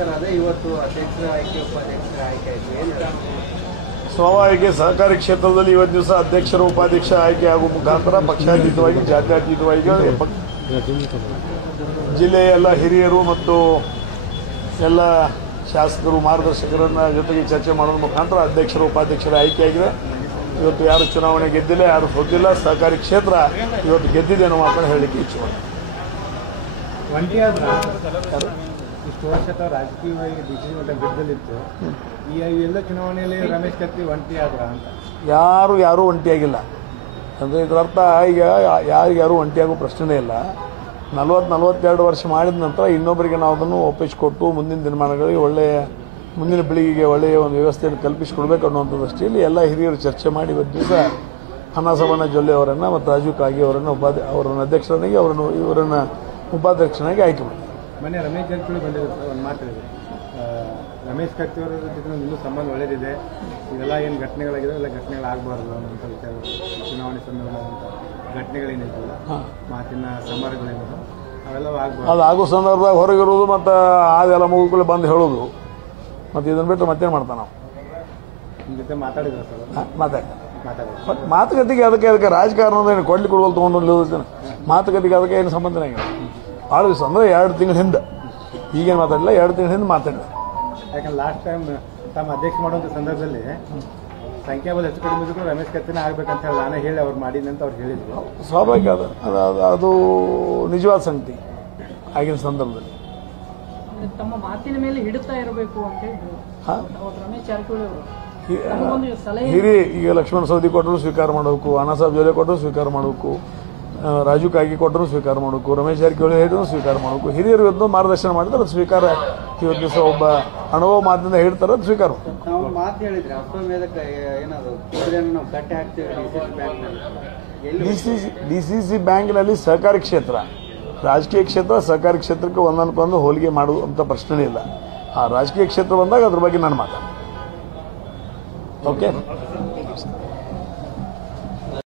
Sir ಅದೇ ಇವತ್ತು ಅಧ್ಯಕ್ಷರ ಆಯ್ಕೆ ಉಪಾಧ್ಯಕ್ಷರ ಆಯ್ಕೆ ಆಯಿತು ಏನು ಸ್ವಾಭಾವಿಕ ಸಹಕಾರಿ ಕ್ಷೇತ್ರದಲ್ಲಿ ಇವತ್ತು ದಿವಸ ಅಧ್ಯಕ್ಷರು ಉಪಾಧ್ಯಕ್ಷ ಆಯ್ಕೆ ಆಗುವ ಮುಖಾಂತರ ಪಕ್ಷಾತೀತವಾಗಿ ಜಾತ್ಯತೀತವಾಗಿ ಜಿಲ್ಲೆಯ ಎಲ್ಲ ಹಿರಿಯರು ಮತ್ತು ಎಲ್ಲ ಶಾಸಕರು ಮಾರ್ಗದರ್ಶಕರನ್ನ ಜೊತೆಗೆ ಚರ್ಚೆ ಮಾಡೋದ್ರ ಮುಖಾಂತರ ಅಧ್ಯಕ್ಷರು ಉಪಾಧ್ಯಕ್ಷರ ಆಯ್ಕೆಯಾಗಿದೆ. ಇವತ್ತು ಯಾರು ಚುನಾವಣೆ ಗೆದ್ದಿಲ್ಲ, ಯಾರು ಸೋತಿಲ್ಲ, ಸಹಕಾರಿ ಕ್ಷೇತ್ರ ಇವತ್ತು ಗೆದ್ದಿದೆ ಅನ್ನೋ ಮಾತನ್ನು ಹೇಳಲಿಕ್ಕೆ ಇಚ್ಛೆ ಇಷ್ಟು ವರ್ಷ ರಾಜಕೀಯವಾಗಿ ಬಿಜೆಪಿ ಮಟ್ಟ ಗೆದ್ದಲಿತ್ತು. ಈ ಎಲ್ಲ ಚುನಾವಣೆಯಲ್ಲಿ ರಮೇಶ್ ಕತ್ತಿ ಒಂಟಿ ಆದ್ರ ಅಂತ ಯಾರು ಒಂಟಿಯಾಗಿಲ್ಲ. ಅಂದರೆ ಇದರರ್ಥ ಈಗ ಯಾರಿಗ್ಯಾರು ಒಂಟಿಯಾಗೋ ಪ್ರಶ್ನೆನೇ ಇಲ್ಲ. 40-42 ವರ್ಷ ಮಾಡಿದ ನಂತರ ಇನ್ನೊಬ್ಬರಿಗೆ ನಾವು ಅದನ್ನು ಒಪ್ಪಿಸಿಕೊಟ್ಟು ಮುಂದಿನ ದಿನಮಾನಗಳಿಗೆ ಒಳ್ಳೆಯ ಮುಂದಿನ ಪೀಳಿಗೆಗೆ ಒಳ್ಳೆಯ ಒಂದು ವ್ಯವಸ್ಥೆಯನ್ನು ಕಲ್ಪಿಸಿಕೊಡ್ಬೇಕು ಅನ್ನುವಂಥ ದೃಷ್ಟಿಯಲ್ಲಿ ಎಲ್ಲ ಹಿರಿಯರು ಚರ್ಚೆ ಮಾಡಿ ಇವತ್ತು ದಿವಸ ಅನ್ನಸಬಣ್ಣ ಜೊಲ್ಲೆ ಅವರನ್ನು ಮತ್ತು ರಾಜು ಕಾಗೆ ಅವರನ್ನು ಅವರನ್ನು ಅಧ್ಯಕ್ಷರನ್ನಾಗಿ ಇವರನ್ನು ಉಪಾಧ್ಯಕ್ಷನಾಗಿ ಆಯ್ಕೆ ಮಾಡಿ. ಮೊನ್ನೆ ರಮೇಶ್ ಜಾರಕಿಹೊಳಿ ಬಂದಿರುತ್ತೆ, ಒಂದು ಮಾತು ಹೇಳಿದೆ, ರಮೇಶ್ ಕತ್ತಿ ಅವರ ಜೊತೆ ಇನ್ನೂ ಸಂಬಂಧ ಒಳ್ಳೆಯದಿದೆ, ಇದೆಲ್ಲ ಏನು ಘಟನೆಗಳಾಗಿದೆ ಎಲ್ಲ ಘಟನೆಗಳಾಗಬಾರ್ದು ಅನ್ನೋಂಥ ವಿಚಾರ, ಚುನಾವಣೆ ಸಂದರ್ಭದಂಥ ಘಟನೆಗಳೇನಿರ್ತಲ್ಲ, ಮಾತಿನ ಸಮರಗಳೇನಿದೆ ಅವೆಲ್ಲ ಆಗಬಾರ್ದು. ಅದು ಆಗೋ ಸಂದರ್ಭದಾಗ ಹೊರಗಿರೋದು ಮತ್ತು ಅದೆಲ್ಲ ಮುಗಿದ್ಕೊಳ್ಳಿ ಬಂದು ಹೇಳೋದು, ಮತ್ತು ಇದನ್ನು ಬಿಟ್ಟು ಮತ್ತೇನು ಮಾಡ್ತಾನೆ ನಾವು ನಿಮ್ಮ ಜೊತೆ ಮಾತಾಡಿದ್ರೆ ಸರ್ ಮಾತುಕತೆಗೆ ಅದಕ್ಕೆ ರಾಜಕಾರಣದ ಏನು ಕೊಡ್ಲಿಕ್ಕೆ ಕೊಡುವಲ್ಲಿ ತೊಗೊಂಡು ಮಾತುಕತೆಗೆ ಅದಕ್ಕೆ ಏನು ಸಂಬಂಧನೇ ಆಗಿಲ್ಲ. ಭಾಳ ದಿವಸ ಅಂದರೆ 2 ತಿಂಗಳ ಹಿಂದೆ, ಈಗೇನು ಮಾತಾಡಿಲ್ಲ, 2 ತಿಂಗಳ ಹಿಂದೆ ಮಾತಾಡಿಲ್ಲ. ಯಾಕಂದ್ರೆ ಲಾಸ್ಟ್ ಟೈಮ್ ತಮ್ಮ ಅಧ್ಯಕ್ಷ ಮಾಡುವಂಥ ಸಂದರ್ಭದಲ್ಲಿ ಸಂಖ್ಯಾಬಲ ಹೆಚ್ಚು ಕಡಿಮೆ ಇದ್ರು ರಮೇಶ್ ಕತ್ತಿನೇ ಆಗ್ಬೇಕಂತ ಹೇಳಿ ನಾನೇ ಹೇಳಿ ಅವ್ರು ಮಾಡೀನಿ ಅಂತ ಅವ್ರು ಹೇಳಿದ್ರು. ಸ್ವಾಭಾವಿಕ ಅದು ನಿಜವಾದ ಸಂಗತಿ ಆಗಿನ ಸಂದರ್ಭದಲ್ಲಿ. ತಮ್ಮ ಮಾತಿನ ಮೇಲೆ ಹಿಡಿತಾ ಇರಬೇಕು ಅಂತ ರಮೇಶ್ ಜಾರಕಿಹೊಳಿ ಅವರು ಹಿರಿ ಈಗ ಲಕ್ಷ್ಮಣ ಸವದಿ ಕೊಟ್ಟರು ಸ್ವೀಕಾರ ಮಾಡಬೇಕು, ಅಣ್ಣಾಸಾಬ್ ಜೊಲ್ಲೆ ಕೊಟ್ಟರು ಸ್ವೀಕಾರ ಮಾಡಬೇಕು, ರಾಜು ಕಾಗಿ ಕೊಟ್ಟರು ಸ್ವೀಕಾರ ಮಾಡಬೇಕು, ರಮೇಶ್ ಜಾರಕಿಹೊಳಿ ಹೇಳಿದ್ರು ಸ್ವೀಕಾರ ಮಾಡಬೇಕು. ಹಿರಿಯರು ಇವತ್ತು ಮಾರ್ಗದರ್ಶನ ಮಾಡಿದ್ರೆ ಅದು ಸ್ವೀಕಾರ ಇವತ್ತು ದಿವಸ ಒಬ್ಬ ಅನುಭವ ಮಾತಿನಿಂದ ಹೇಳ್ತಾರೆ, ಅದು ಸ್ವೀಕಾರ. ನಾವು ಮಾತು ಹೇಳಿದ್ರೆ ಅಶ್ವಮೇಧಕ್ಕೆ ಏನದು ನಾವು ಕಟ್ಟೆ ಹಾಕ್ತೀವಿ ಡಿಸಿಸಿ ಬ್ಯಾಂಕ್ನಲ್ಲಿ ಸಹಕಾರಿ ಕ್ಷೇತ್ರ, ರಾಜಕೀಯ ಕ್ಷೇತ್ರ ಸಹಕಾರಿ ಕ್ಷೇತ್ರಕ್ಕೆ ಒಂದೊಂದು ಹೋಲಿಕೆ ಮಾಡುವಂಥ ಪ್ರಶ್ನೆ ಇಲ್ಲ. ಆ ರಾಜಕೀಯ ಕ್ಷೇತ್ರ ಬಂದಾಗ ಅದ್ರ ಬಗ್ಗೆ ನಾನು ಮಾತಾಡ್ತೀನಿ. ಓಕೆ.